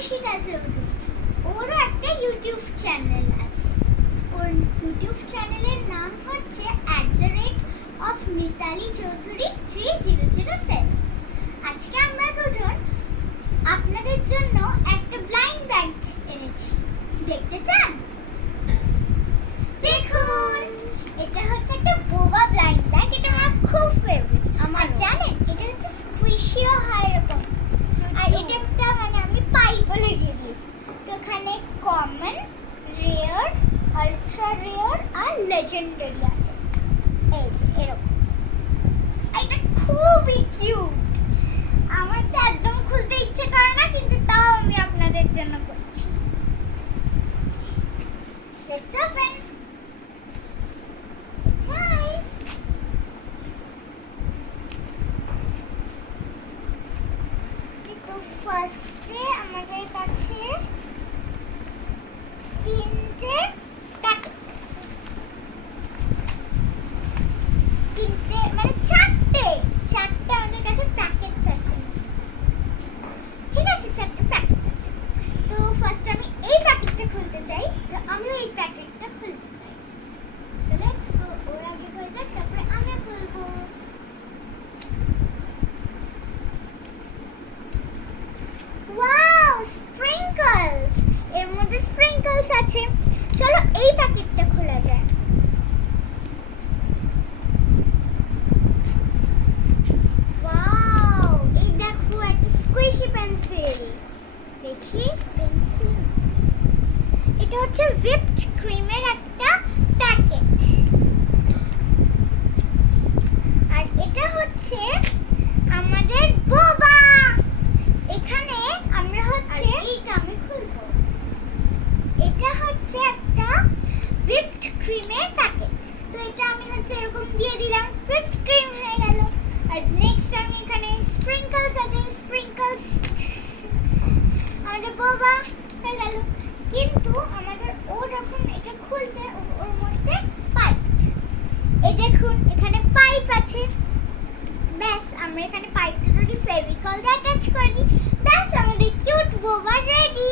কুশিকা চৌধুরী, ওরও একটা YouTube channel আছে। ওর ইউটিউব চ্যানেলের নাম হচ্ছে @মিতালি চৌধুরী 3007। আজকে আমরা দুজন আপনাদের জন্য একটা ব্লাইন্ড ব্যাগ এনেছি, দেখতে চান? দেখুন, এটা হচ্ছে একটা বোবা ব্লাইন্ড ব্যাগ। এটা আমার খুব ফেভারিট। আমার জানেন, এটা হচ্ছে স্কুইশিও হয় এরকম, আর এটা একটা আমি পাইপও লাগিয়ে দিয়েছি। তো এখানে কমন, রেয়ার, আলট্রা রেয়ার আর লেজেন্ডারি আছে। এই যে এরকম, এটা খুবই কিউট। আমার তো একদম খুলতে ইচ্ছে করে না, কিন্তু তাও আমি আপনাদের জন্য করছি। Let's open. Guys, তো ফার্স্টে আমাদের কাছে তিনটে প্যাকেট আছে। তিনটে মানে চারটে আমাদের কাছে প্যাকেট আছে। ঠিক আছে, চারটে প্যাকেট আছে। তো ফার্স্ট আমি এই প্যাকেটটা খুলতে চাই। তো আমিও এই প্যাকেটটা খুলতে চাই। তো লেটস গো, ওর আগে হয়ে যাক, তারপরে আমরা খুলবো। ওয়াও, স্প্রিংকলস! এর মধ্যে স্প্রিংকলস আছে। চলো এই প্যাকেটটা খোলা যায়। ওয়াও, এই দেখো একটা স্কুইশি পেন্সিল। দেখি পেন্সিল, এটা হচ্ছে হুইপড ক্রিমের একটা প্যাকেট। আর এটা হচ্ছে আমাদের বোবা। এখানে আমরা হচ্ছে এইটা আমি খুলবো। এটা হচ্ছে একটা হুইপড ক্রিমের প্যাকেট। তো এটা আমি হচ্ছে এরকম দিয়ে দিলাম, হুইপড ক্রিম হয়ে গেল। আর নেক্সট আমি এখানে স্প্রিংকলস আছে, স্প্রিংকলস আমাদের বোবা হয়ে গেল। কিন্তু আমাদের ও যখন এটা খুলছে, ওর মধ্যে পাইপ, এই দেখুন এখানে পাইপ আছে। ব্যাস, আমরা এখানে পাইপটা যদি ফেভিকল দিয়ে অ্যাটাচ করে দিই, ব্যাস আমাদের কিউট বোবা রেডি।